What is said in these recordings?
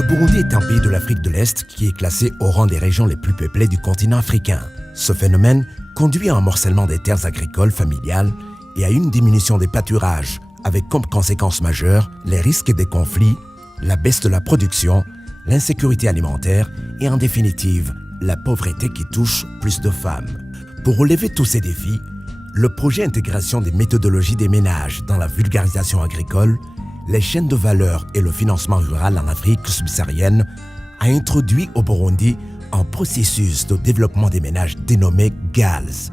Le Burundi est un pays de l'Afrique de l'Est qui est classé au rang des régions les plus peuplées du continent africain. Ce phénomène conduit à un morcellement des terres agricoles familiales et à une diminution des pâturages, avec comme conséquence majeure les risques des conflits, la baisse de la production, l'insécurité alimentaire et en définitive, la pauvreté qui touche plus de femmes. Pour relever tous ces défis, le projet Intégration des méthodologies des ménages dans la vulgarisation agricole, les chaînes de valeur et le financement rural en Afrique subsaharienne a introduit au Burundi un processus de développement des ménages dénommé GALS,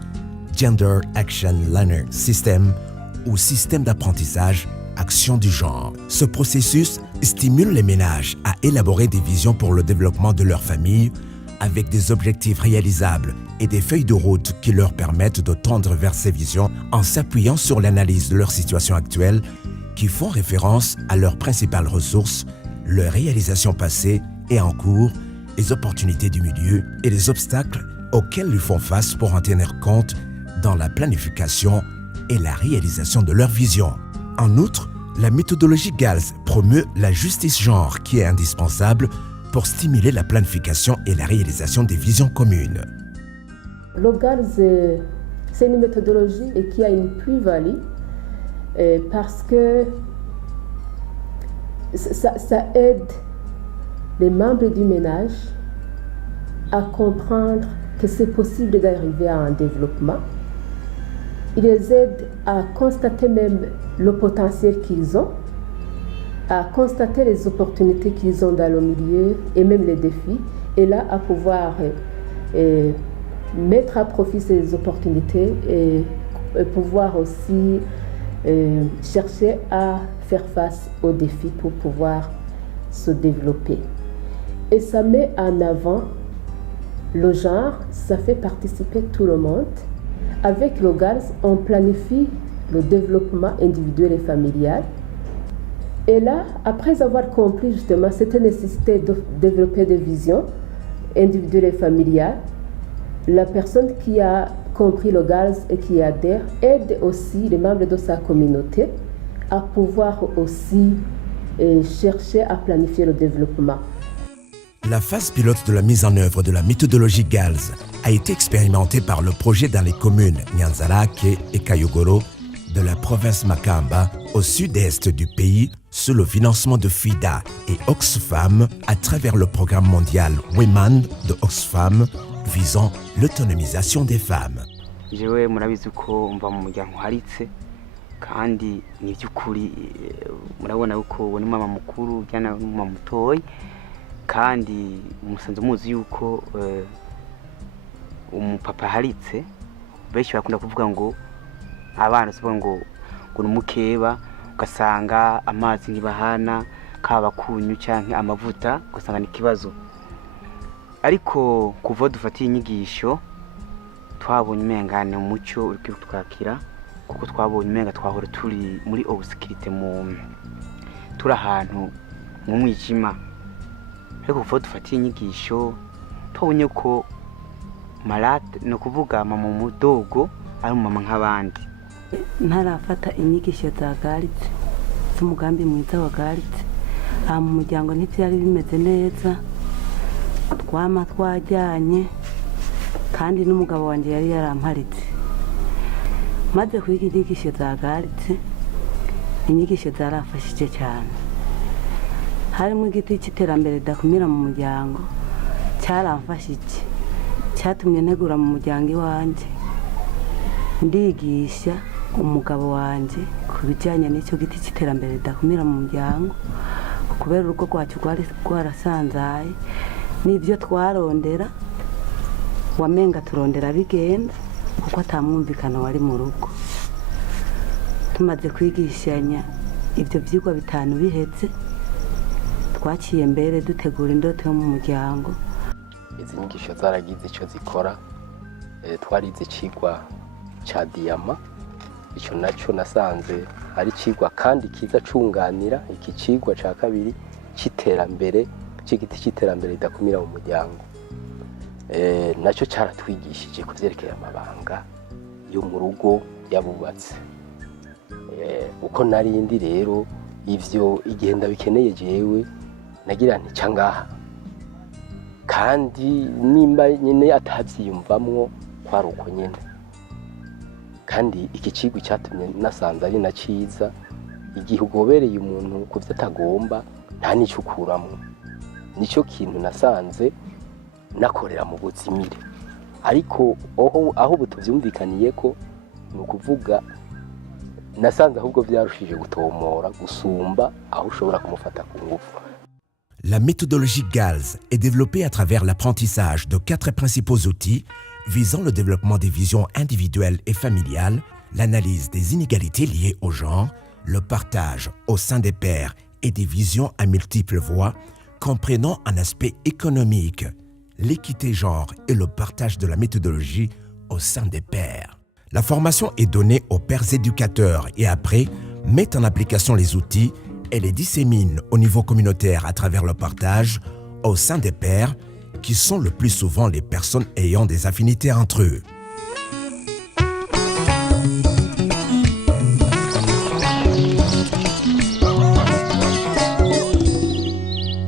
Gender Action Learner System, ou système d'apprentissage action du genre. Ce processus stimule les ménages à élaborer des visions pour le développement de leur famille avec des objectifs réalisables et des feuilles de route qui leur permettent de tendre vers ces visions en s'appuyant sur l'analyse de leur situation actuelle qui font référence à leurs principales ressources, leurs réalisations passées et en cours, les opportunités du milieu et les obstacles auxquels ils font face pour en tenir compte dans la planification et la réalisation de leur vision. En outre, la méthodologie GALS promeut la justice genre qui est indispensable pour stimuler la planification et la réalisation des visions communes. Le GALS, c'est une méthodologie qui a une plus-value parce que ça aide les membres du ménage à comprendre que c'est possible d'arriver à un développement. Il les aide à constater même le potentiel qu'ils ont, à constater les opportunités qu'ils ont dans le milieu et même les défis, et là à pouvoir mettre à profit ces opportunités et pouvoir aussi chercher à faire face aux défis pour pouvoir se développer. Et ça met en avant le genre, ça fait participer tout le monde. Avec le GALS, on planifie le développement individuel et familial. Et là, après avoir compris justement cette nécessité de développer des visions individuelles et familiales, la personne qui a compris le GALS et qui adhère aide aussi les membres de sa communauté à pouvoir aussi chercher à planifier le développement. La phase pilote de la mise en œuvre de la méthodologie GALS a été expérimentée par le projet dans les communes Nyanzarake et Kayogoro de la province Makamba au sud-est du pays sous le financement de FIDA et Oxfam à travers le programme mondial Women de Oxfam visant l'autonomisation des femmes. Jewe murabizi ko mva mu muryango haritse kandi ni byukuri murabona uko ni mama mukuru cyane mama mutoyi kandi musanze muzi yuko umupapa haritse benshi bakunda kuvuga ngo abana sibo ngo numukeba ugasanga amazi ngibahana kaba kunyu canke amavuta ugasanga ni kibazo ariko kuva dufatiye inyigisho twabonye umengane umucyo uri twakira kuko twabonye umenga twahora turi muri obscurité turi ahantu mu mwijima ariko kuva dufatiye inyigisho twabonye ko malade no kuvuga mama mudogo ari mama nk'abandi ntarafata inyigisho za garitse z'umugambi mwiza wa garitse mu muryango ntibyari bimeze neza twama twajyanye kandi n'umugabo wanjye yari yaramparitse maze kwiga inyigisho za garitse inyigisho zarafashije cyane harimo igiti cy'iterambere ridakumira mu muryango cyaramfashije cyatumye ntegura mu muryango iwanjye ndigisha umugabo wanjye ku bijyanye n'icyo giti cy'iterambere ridakumira mu muryango kubera urugo rwacu rwarasanzaye n'ibyo twarondera wamenga turondera bigenda kuko atamwumvikano wari mu rugo tumaze kwigishanya ibyo byigwa bitanu bihetse twaciye mbere dutegura indoto yo mu muryango. Izi nyigisho zaragize icyo zikora twarize ikigwa cya diyama icyo nacyo nasanze ari ikigwa kandi kiza cunganira iki kigwa cya kabiri cy'iterambere cy'igiti cy'iterambere ridakumira mu muryango nacyo cyaratwigishije kuvyerekeye amabanga yo mu rugo yabubatse uko narindi rero ivyo igenda bikeneye jewe nagira nti ca ngaha kandi nimba nyine atabyiyumvamwo kwari uko nyine kandi iki kigo cyatumye nasanze ari na cyiza igihe ugobereye umuntu ku byo atagomba nta n'icyo ukuramo nicyo kintu nasanze nakorera mu buzimire ariko aho butubyumvikaniye ko ni ukuvuga nasanze ahubwo byarushije gutomora gusumba aho ushobora kumufata ku ngufu. La méthodologie GALS est développée à travers l'apprentissage de 4 principaux outils visant le développement des visions individuelles et familiales, l'analyse des inégalités liées au genre, le partage au sein des pairs et des visions à multiples voix, comprenant un aspect économique, l'équité genre et le partage de la méthodologie au sein des pairs. La formation est donnée aux pairs éducateurs et après mettent en application les outils et les disséminent au niveau communautaire à travers le partage au sein des pairs qui sont le plus souvent les personnes ayant des affinités entre eux.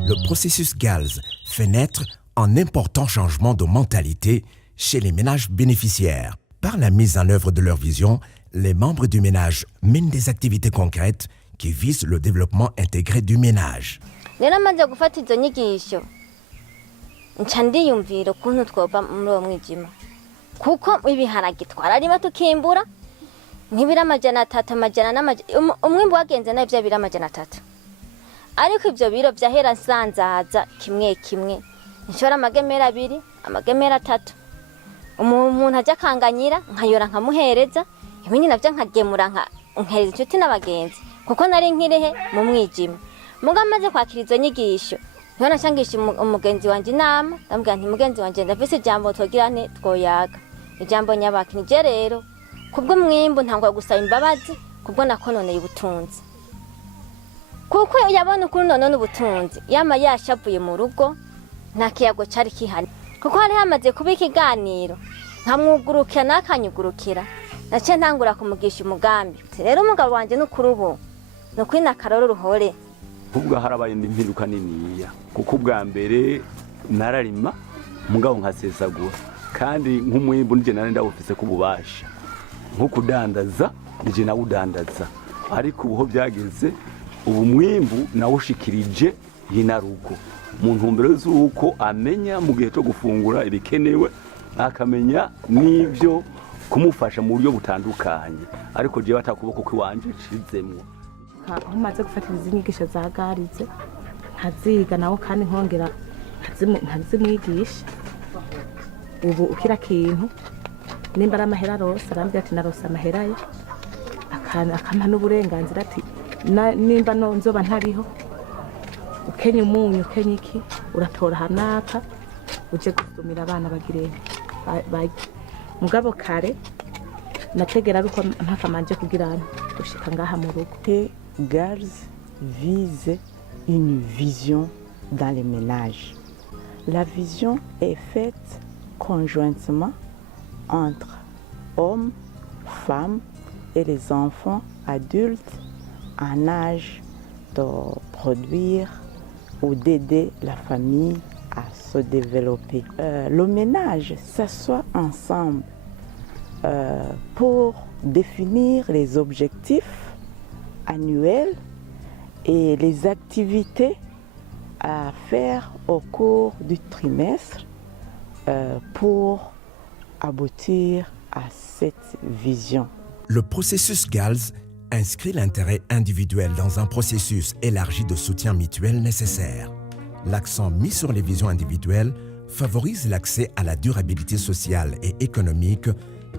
Le processus GALS fait naître un important changement de mentalité chez les ménages bénéficiaires. Par la mise en œuvre de leur vision, les membres du ménage mènent des activités concrètes qui visent le développement intégré du ménage. nca ndiyumvira ukuntu twoba muri uwo mwijima kuko ibiharage twararima tukimbura nk'ibiro 300 umwimbu wagenze nayo bya biro 300 ariko ibyo biro byahera nsanzaza kimwe kimwe nshora amagemera 2 amagemera 3 umuntu ajya kanganyira nkayora nkamuhereza ibindi navyo nkagemura nkahereza inshuti n'abagenzi kuko nari nkirihe mu mwijima muga maze kwakira izo nyigisho Nona changisha umugenzi wanje inama ndambwira nti mugenzi wanje ndafise ijambo twogirane twoyaga ijambo nyabaki nije rero kubwo mwimbu ntangwa gusaba imbabazi kubwo nakononeye ubutunzi kuko yabona ukuntu none ubutunzi yama yashavuye mu rugo nta kiyago cari kihani kuko hari hamaze kuba ikiganiro nkamwugurukira nakanyugurukira nace ntangura kumugisha umugambi rero umugabo wanje n'ukurubo no kwina karoro ruhore ubwo harabaye impinduka niniya kuko ubwa mbere nararima mugabo nkasesagura kandi nk'umwimbu nije nari ndawufise kububasha nko kudandaza nije nawudandaza ariko ubuho byageze ubu mwimbu nawushikirije yinarugo mu ntumbero z'uko amenya mu gihe cyo gufungura ibikenewe akamenya n'ibyo kumufasha mu buryo butandukanye ariko je batakuboko kwiwanje cizemwo aho maze gufatira izinyigisho zagarize nkaziga nawo kandi nkongera nkazimwigisha ubu ukira kintu nimba ari amahera rose arambwira ati narose amahera ye akampa n'uburenganzira ati nimba nzoba ntariho ukenya umunyu ukenya iki uratora hanaka uje gusumira abana bagire mugabo kare nategera ariko ntakamanje kugirana gushika ngaha mu rugo. GALS vise une vision dans les ménages. La vision est faite conjointement entre hommes, femmes et les enfants adultes en âge de produire ou d'aider la famille à se développer. Le ménage s'assoit ensemble pour définir les objectifs annuels et les activités à faire au cours du trimestre pour aboutir à cette vision. Le processus GALS inscrit l'intérêt individuel dans un processus élargi de soutien mutuel nécessaire. L'accent mis sur les visions individuelles favorise l'accès à la durabilité sociale et économique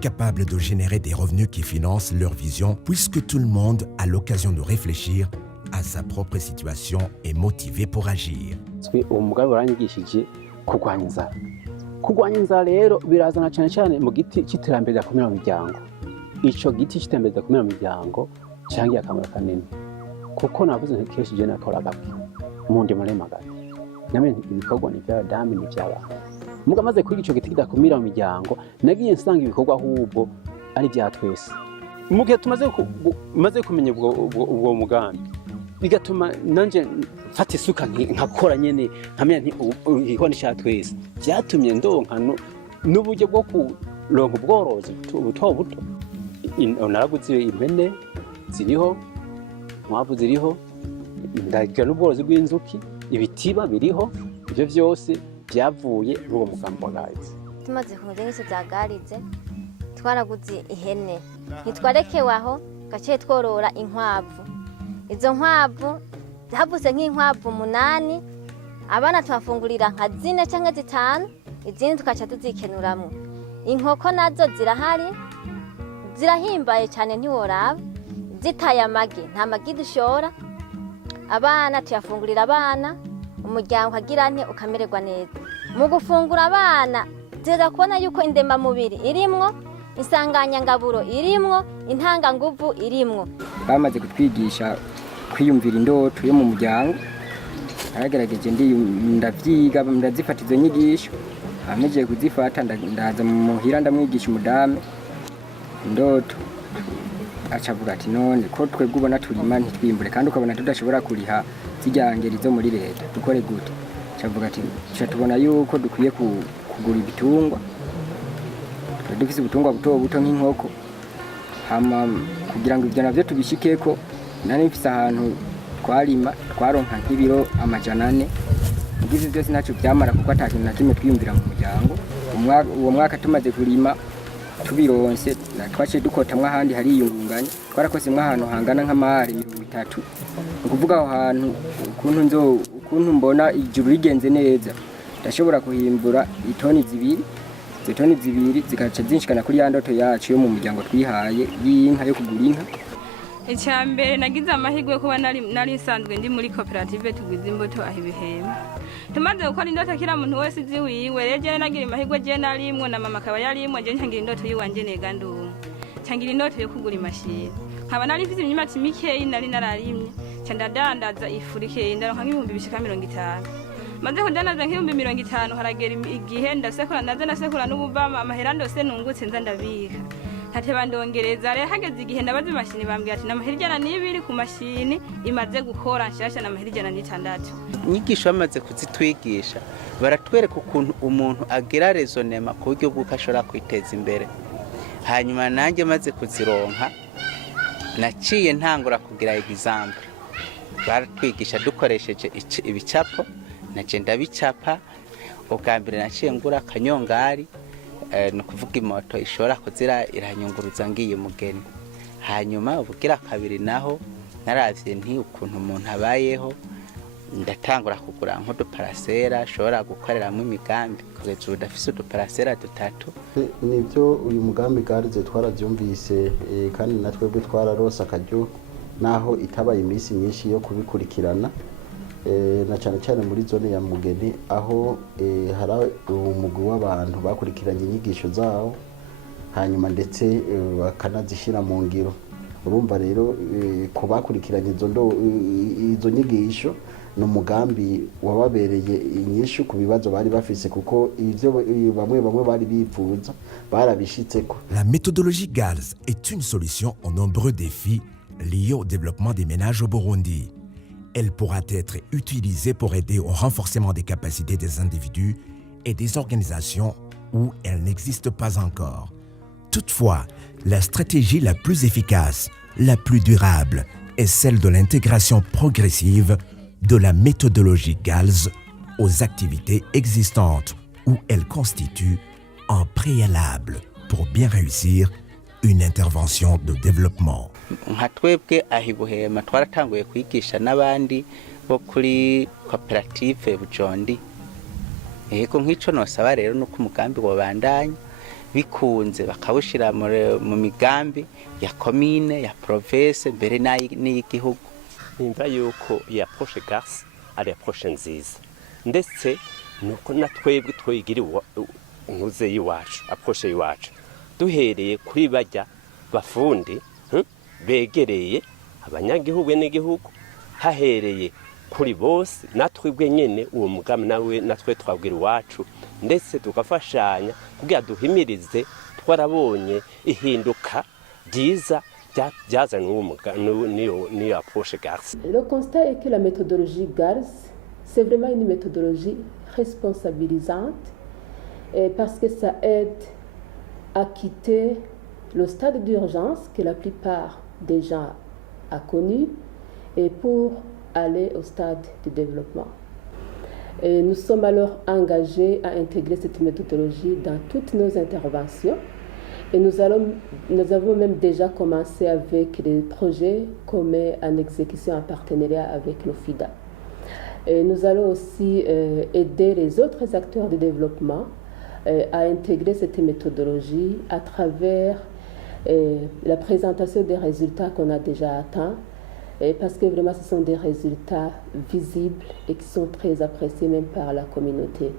capable de générer des revenus qui financent leur vision puisque tout le monde a l'occasion de réfléchir à sa propre situation et motivé pour agir. Umugambi waranyigishije kurwanya inzara. Kurwanya inzara rero birazana cyane cyane mu giti cy'iterambere ryakomera mu miryango. Ico giti cy'iterambere ryakomera mu miryango cyangiye akamaro kanini. Kuko navuze nti keshi je nakora gapfi. Mundi muremagara. Namwe ibikorwa ni by'abadamu ni by'abantu. Muga maze kuri ico giti kidakumira mu miryango nagiye nsanga ibikorwa ahubwo ari bya twese. Mugihe tumaze kumenya ubwo mugambi bigatuma nanje mfata isuka nkakora nyene nkamenya nti igikoni cya twese byatumye ndonka n'uburyo bwo kuronka ubworozi buto buto. Naraguze impene ziriho, inkwavu ziriho, ndagira n'ubworozi bw'inzuki, ibitiba biriho. Ibyo byose byavuye muri uwo mugambi wa Garize. Tumaze kuza n'isi za Garize twaraguze ihene, ntitwarekewe aho gace tworora inkwavu. Izo nkwavu habuze nk'inkwavu 8, abana twafungurira nka 4 cyangwa 5, izindi tukaca tuzikenuramwo. Inkoko nazo zirahari, zirahimbaye cyane ntiworaba, zitaye amagi, nta magi dushora. Abana tuyafungurira abana, umuryango agira nte ukamererwa neza. Mu gufungura abana zeza kubona yuko indema mubiri irimwo, insanganyangaburo irimwo, intanganguvu irimwo. Bamaze kutwigisha kwiyumvira indoto yo mu muryango, aragerageje ndavyiga, ndazifata izo nyigisho. Ameje kuzifata ndaza mu muhira ndamwigisha umudame indoto, acavuga ati none ko twebwe ubona turima ntitwimbure kandi ukabona tudashobora kuriha zijyangeri zo muri leta, dukore gute? Acavuga ati tubona yuko dukwiye kugura ibitungwa, dufise ubutungwa buto buto nk'inkoko, hama kugira ngo ivyo navyo tubishikeko nari mfise ahantu twarima twaronka nk'ibiro 400. Ibyo byose naco byamara kuko atakintu na kimwe twiyumvira mu muryango. Uwo mwaka tumaze kurima tubironse twaciye dukotamwa ahandi hari iyungunganya, twarakosemwa ahantu hangana nk'amahari 30. Ukuvuga aho hantu ukuntu mbona ijuru rigenze neza, ndashobora kuhimbura itoni 2. Izo toni 2 zikaca zinshikana kuri ya ndoto yacu yo mu muryango twihaye y'inka yo kugura inka. Icyambere nagize amahirwe kuba nari nsanzwe ndi muri koperative tugwiza imbuto aho ibihembe. Tumaze gukora indoto kira muntu wese izi wiwe, rero nagira amahirwe je narimwe na mama akaba yarimwe, je ntangira indoto yiwanje nega ndumwe. Ntangira indoto yo kugura imashini. Nkaba nari mfite imyimati mikeyi nari nararimye, cyandadandaza ifurike ndaronka nk'ibihumbi bishika 50. Maze kudandaza nk'ibihumbi 50 haragera igihe ndasekura n'ubuvama amahera ndose nungutse nza ndabika. Hateba ndongereza rero hageze igihe ndabaza imashini bambwira ati namahirya n'ibiri ku mashini imaze gukora nshasha namahirya n'6. Inyigisho bamaze kuzitwigisha baratwereka ukuntu umuntu agira rezonema ku buryo bw'uko ashobora kwiteza imbere. Hanyuma nanjye maze kuzironka naciye ntangura kugira example. Baratwigisha dukoresheje ibicapo, naje ndabicapa. Ubwa mbere naciye ngura akanyongari, no kuvuga imoto ishobora kuzira iranyunguruza ngiye mugeni. Hanyuma ubugira kabiri naho naravye nti ukuntu umuntu abayeho, ndatangura kugura nk'uduparasera ashobora gukoreramo imigambi kugeza udafise uduparasera 3. Nivyo uyu mugambi Garize twaravyumvise kandi natwebwe twararosa akaryo naho itabaye iminsi myinshi yo kubikurikirana, na cyane cyane muri zone ya Mugeni aho hari umugwi w'abantu bakurikiranye inyigisho zawo hanyuma ndetse bakanazishira mu ngiro. Urumva rero ko bakurikiranye izo nyigisho n'umugambi wababereye inyishu ku bibazo bari bafise kuko ivyo bamwe bari bifuza barabishitseko. La méthodologie GALS est une solution aux nombreux défis liés au développement des ménages au Burundi. Elle pourra être utilisée pour aider au renforcement des capacités des individus et des organisations où elle n'existe pas encore. Toutefois, la stratégie la plus efficace, la plus durable, est celle de l'intégration progressive de la méthodologie GALS aux activités existantes où elle constitue un préalable pour bien réussir une intervention de développement. Nka twebwe ahibuhema twaratanguye kwigisha n'abandi bo kuri koperative Bujondi. Ego nk'ico nosaba rero nuko umugambi wabandanya bikunze bakawushira mu migambi ya commune ya province mbere n'igihugu. Nimba yuko ya approche GALS ari approche nziza, ndetse nuko na twebwe twigira nkuze yiwacu, approche yiwacu duhereye kuri bajya bafundi begereye abanyagihugu n'igihugu, hahereye kuri bose natwebwe nyene uwo mugambi nawe natwe twabwira iwacu, ndetse tukafashanya kugira duhimirize. Twarabonye ihinduka ryiza byazanywe n'iyo approche GARS. Le constat est que la méthodologie GARS, c'est vraiment une méthodologie responsabilisante parce que ça aide à quitter le stade d'urgence que la plupart des gens ont connu et pour aller au stade de développement. Et nous sommes alors engagés à intégrer cette méthodologie dans toutes nos interventions et nous avons même déjà commencé avec des projets qu'on met en exécution en partenariat avec l'OFIDA. Et nous allons aussi aider les autres acteurs de développement à intégrer cette méthodologie à travers la présentation des résultats qu'on a déjà atteints, parce que vraiment ce sont des résultats visibles et qui sont très appréciés même par la communauté.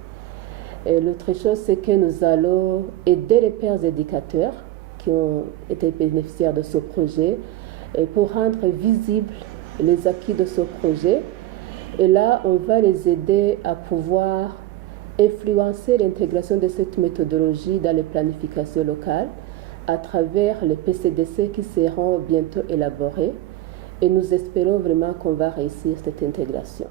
L'autre chose, c'est que nous allons aider les pères éducateurs qui ont été bénéficiaires de ce projet pour rendre visibles les acquis de ce projet. Et là, on va les aider à pouvoir influencer l'intégration de cette méthodologie dans les planifications locales à travers les PCDC qui seront bientôt élaborés. Et nous espérons vraiment qu'on va réussir cette intégration.